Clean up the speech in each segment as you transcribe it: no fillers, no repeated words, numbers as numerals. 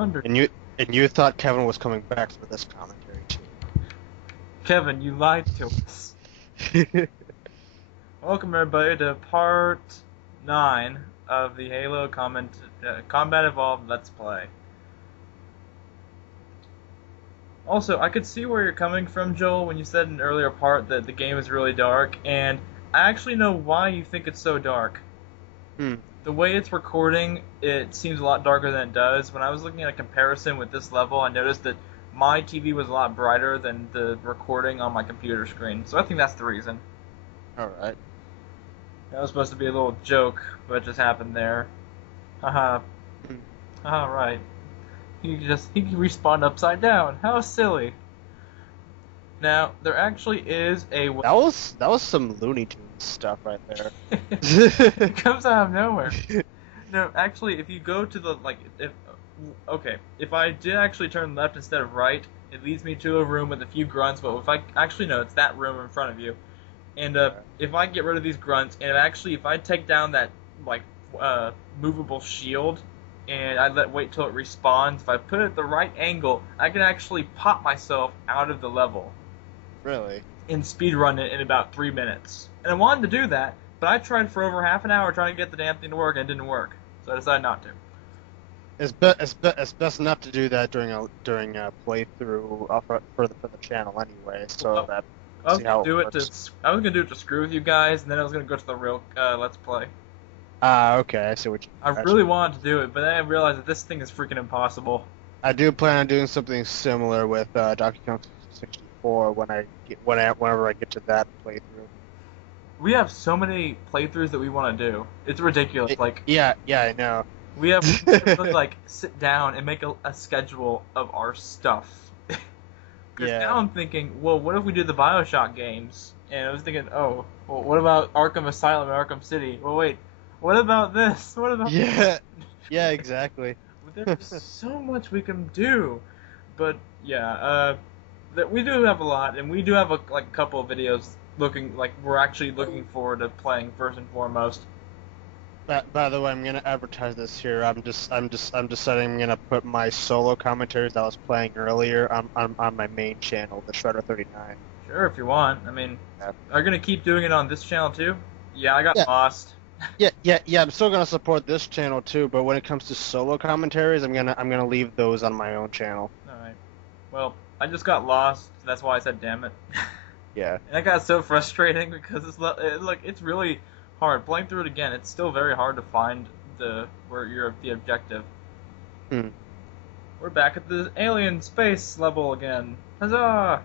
And you thought Kevin was coming back for this commentary Kevin, you lied to us. too. Welcome everybody to part 9 of the Halo Combat Evolved Let's Play. Also, I could see where you're coming from, Joel, when you said in an earlier part that the game is really dark, and I actually know why you think it's so dark. Hmm. The way it's recording, it seems a lot darker than it does. When I was looking at a comparison with this level, I noticed that my TV was a lot brighter than the recording on my computer screen. So I think that's the reason. Alright. That was supposed to be a little joke, but it just happened there. Haha. Hmm. Haha, right. He respawned upside down. How silly. Now, there actually is a That was some Looney Tunes stuff right there. It comes out of nowhere. No, actually, if you go to the, if I did actually turn left instead of right, it leads me to a room with a few grunts, but no, it's that room in front of you. And, if I get rid of these grunts, and if I take down that, movable shield, and I wait till it respawns, if I put it at the right angle, I can actually pop myself out of the level. Really? And speedrun it in about 3 minutes. And I wanted to do that, but I tried for over half an hour trying to get the damn thing to work, and it didn't work. So I decided not to. It's best not to do that during a playthrough for the channel anyway. So that I was see how gonna do it it I was gonna do it to screw with you guys, and then I was gonna go to the real Let's Play. Okay, I see what you. I really wanted to do it, but then I realized that this thing is freaking impossible. I do plan on doing something similar with Donkey Kong 64 whenever I get to that playthrough. We have so many playthroughs that we want to do. It's ridiculous. Yeah, I know. We have to really, sit down and make a schedule of our stuff. Because now I'm thinking, well, what if we do the BioShock games? And I was thinking, oh, well, what about Arkham Asylum and Arkham City? Well, wait, what about this? What about Yeah, exactly. There's so much we can do. But, yeah, that we do have a lot, and we do have a couple of videos we're actually looking forward to playing first and foremost. By the way, I'm gonna advertise this here. I'm deciding I'm gonna put my solo commentaries that I was playing earlier on my main channel, the Shredder 39. Sure, if you want. I mean, are you gonna keep doing it on this channel too? Yeah, I got lost. Yeah. I'm still gonna support this channel too, but when it comes to solo commentaries, I'm gonna leave those on my own channel. All right. Well, I just got lost. That's why I said, "Damn it." Yeah. And that got so frustrating because it's really hard playing through it again. It's still very hard to find the objective. We're back at the alien space level again. Huzzah!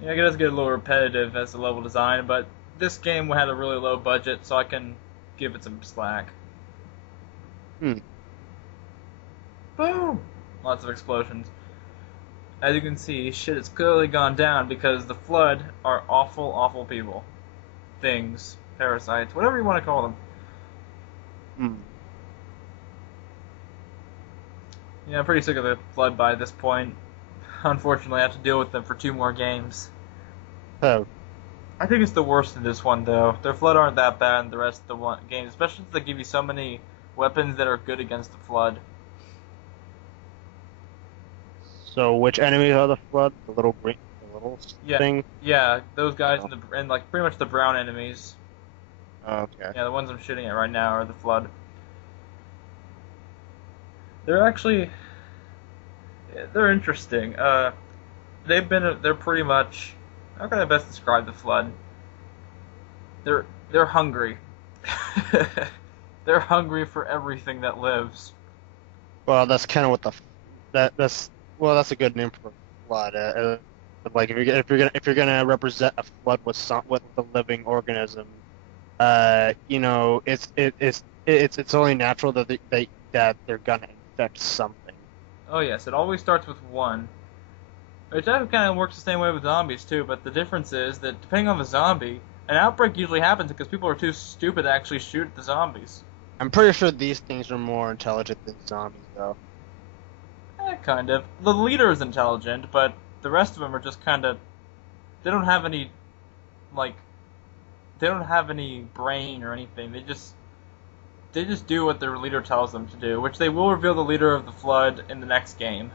Yeah, it does get a little repetitive as the level design, but this game had a really low budget, so I can give it some slack. Boom! Lots of explosions. As you can see, shit has clearly gone down because the Flood are awful, awful people. Things, parasites, whatever you want to call them. Yeah, I'm pretty sick of the Flood by this point. Unfortunately, I have to deal with them for 2 more games. Oh. I think it's the worst in this one, though. Their Flood aren't that bad in the rest of the games, especially since they give you so many weapons that are good against the Flood. So which enemies are the Flood? The little thing? Yeah, those guys and pretty much the brown enemies. Okay. Yeah, the ones I'm shooting at right now are the Flood. They're interesting. They're pretty much, how can I best describe the Flood? They're hungry. They're hungry for everything that lives. Well, that's kind of what that's a good name for a Flood. If you're gonna represent a Flood with a living organism, it's only natural that they're gonna infect something. Oh yes, it always starts with one. Which kind of works the same way with zombies too, but the difference is that depending on the zombie, an outbreak usually happens because people are too stupid to actually shoot at the zombies. I'm pretty sure these things are more intelligent than zombies, though. Kind of. The leader is intelligent, but the rest of them are just kind of... They don't have any, they don't have any brain or anything. they just do what their leader tells them to do, which they will reveal the leader of the Flood in the next game.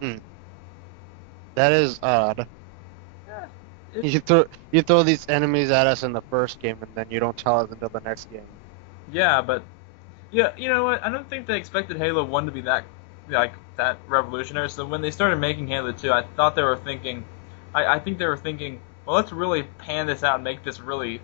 Hmm. That is odd. Yeah, You throw these enemies at us in the first game, and then you don't tell us until the next game. yeah, but yeah, you know what? I don't think they expected Halo 1 to be that like that revolutionary. So when they started making Halo 2, I thought they were thinking, I think they were thinking, well, let's really pan this out and make this really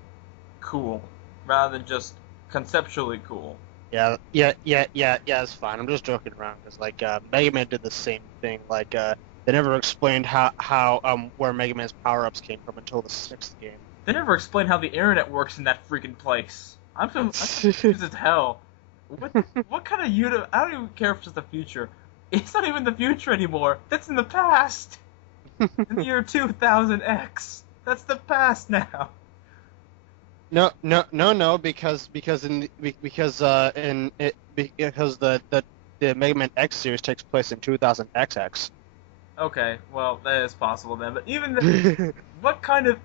cool, rather than just conceptually cool. Yeah. It's fine. I'm just joking around because like Mega Man did the same thing. Like they never explained how where Mega Man's power ups came from until the sixth game. They never explained how the internet works in that freaking place. I'm confused as hell. What what kind of I don't even care if it's just the future. It's not even the future anymore. That's in the past. In the year 2000X. That's the past now. No, because the Mega Man X series takes place in 2000XX. Okay, well that is possible then. But even then, what kind of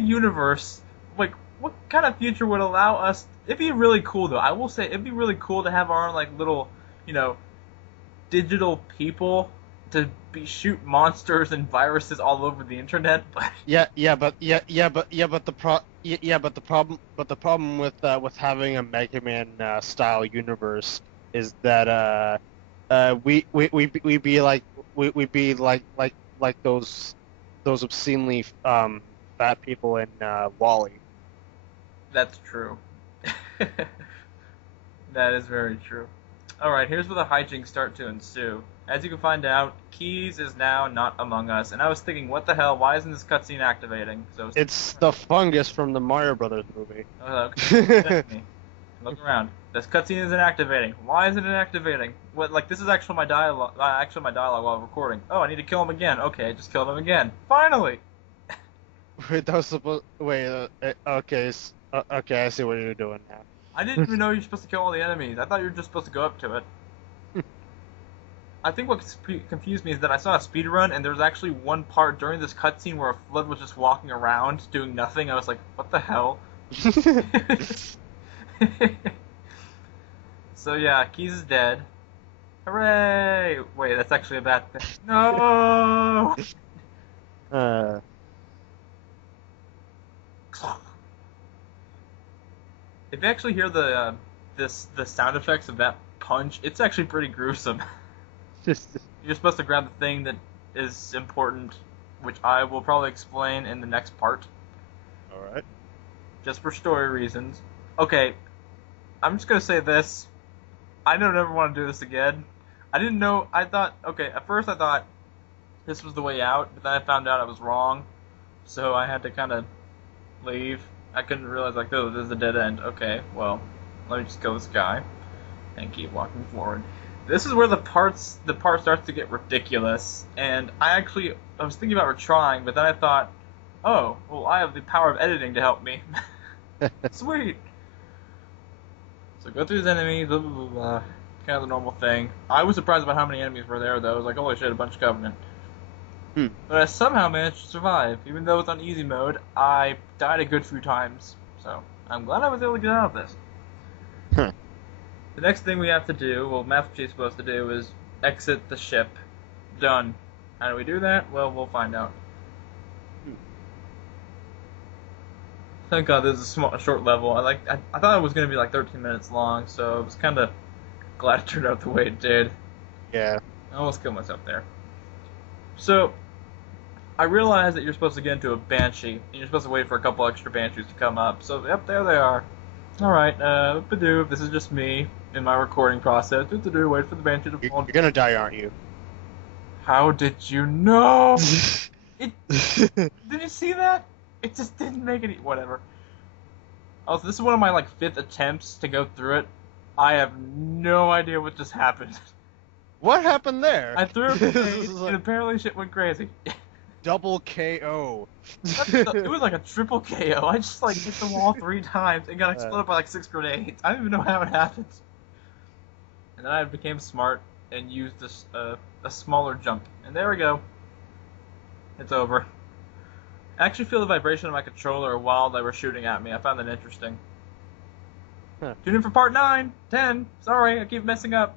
universe, like what kind of future would allow us? It'd be really cool though. I will say it'd be really cool to have our own like little, you know, digital people to shoot monsters and viruses all over the internet. But But the problem with having a Mega Man style universe is that we be like we be like those obscenely fat people in Wally. that's true. That is very true. Alright, here's where the hijinks start to ensue. As you can find out, Keys is now not among us, and I was thinking, what the hell, why isn't this cutscene activating? So It's the fungus from the Mario Brothers movie. okay. Look around. This cutscene isn't activating. Why isn't it activating? What? Like this is actually my dialogue. Actually, my dialogue while recording. Oh, I need to kill him again. Okay, I just killed him again. Finally. Wait, that was supposed. Wait, okay, okay, I see what you're doing now. I didn't even know you're supposed to kill all the enemies. I thought you were just supposed to go up to it. I think what confused me is that I saw a speed run, and there was actually one part during this cutscene where a Flood was just walking around doing nothing. I was like, what the hell? So yeah, Keys is dead. Hooray! Wait, that's actually a bad thing. No! Uh, If you actually hear the the sound effects of that punch, it's actually pretty gruesome. You're supposed to grab the thing that is important, which I will probably explain in the next part. all right. Just for story reasons. Okay, I'm just gonna say this. I don't ever want to do this again. I didn't know. I thought. Okay, at first I thought this was the way out, but then I found out I was wrong. So I had to kind of leave. I couldn't realize like, oh, this is a dead end. Okay, well, let me just kill this guy and keep walking forward. This is where the part starts to get ridiculous, and I was thinking about retrying, but then I thought, oh, well, I have the power of editing to help me. Sweet. So go through his enemies, blah blah blah blah, kind of the normal thing. I was surprised about how many enemies were there, though. I was like, holy shit, a bunch of Covenant. But I somehow managed to survive, even though it's on easy mode. I died a good few times, so I'm glad I was able to get out of this. Huh. The next thing we have to do, well, Master Chief's supposed to do, is exit the ship. Done. How do we do that? Well, we'll find out. Thank God this is a short level. I thought it was going to be like 13 minutes long, so I was kind of glad it turned out the way it did. Yeah. I almost killed myself there. So, I realized that you're supposed to get into a Banshee, and you're supposed to wait for a couple extra Banshees to come up. So, yep, there they are. Alright, Badoo, this is just me in my recording process. Do wait for the Banshee to fall. You're gonna die, aren't you? How did you know? Did you see that? It just didn't make any. Whatever. Also, this is one of my like 5th attempts to go through it. I have no idea what just happened. What happened there? I threw a grenade, and apparently shit went crazy. Double KO. It was like a triple KO. I just like hit the wall 3 times and got exploded by like 6 grenades. I don't even know how it happened. And then I became smart and used a smaller jump. And there we go. It's over. I actually feel the vibration of my controller while they were shooting at me. I found that interesting. Tune in for part 9, 10. Sorry, I keep messing up.